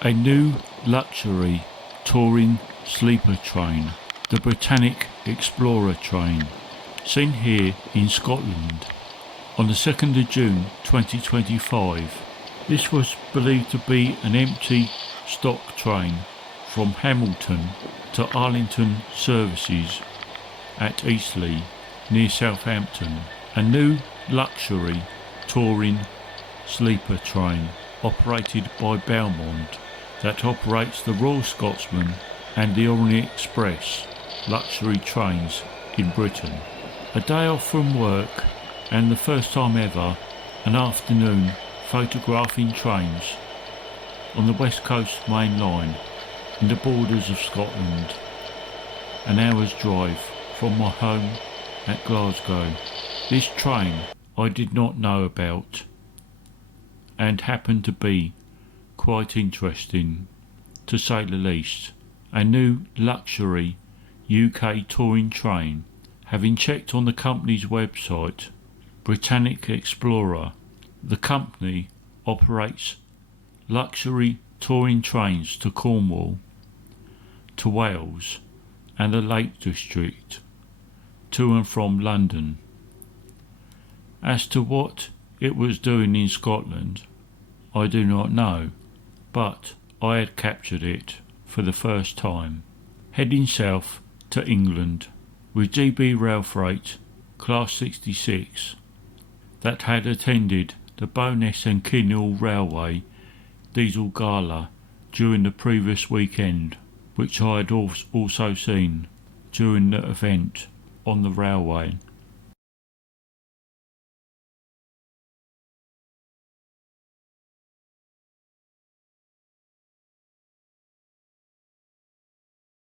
A new luxury touring sleeper train, the Britannic Explorer train, seen here in Scotland on the 2nd of June 2025. This was believed to be an empty stock train from Hamilton to Arlington services at Eastleigh near Southampton. A new luxury touring sleeper train operated by Belmont that operates the Royal Scotsman and the Orient Express luxury trains in Britain. A day off from work and the first time ever an afternoon photographing trains on the West Coast Main Line in the borders of Scotland. An hour's drive from my home at Glasgow. This train I did not know about and happened to be quite interesting, to say the least. A new luxury UK touring train. Having checked on the company's website, Britannic Explorer, the company operates luxury touring trains to Cornwall, to Wales and the Lake District, to and from London. As to what it was doing in Scotland, I do not know, but I had captured it for the first time. Heading south to England with GB Rail Freight Class 66 that had attended the Bowness and Kinhill Railway Diesel Gala during the previous weekend, which I had also seen during the event on the railway.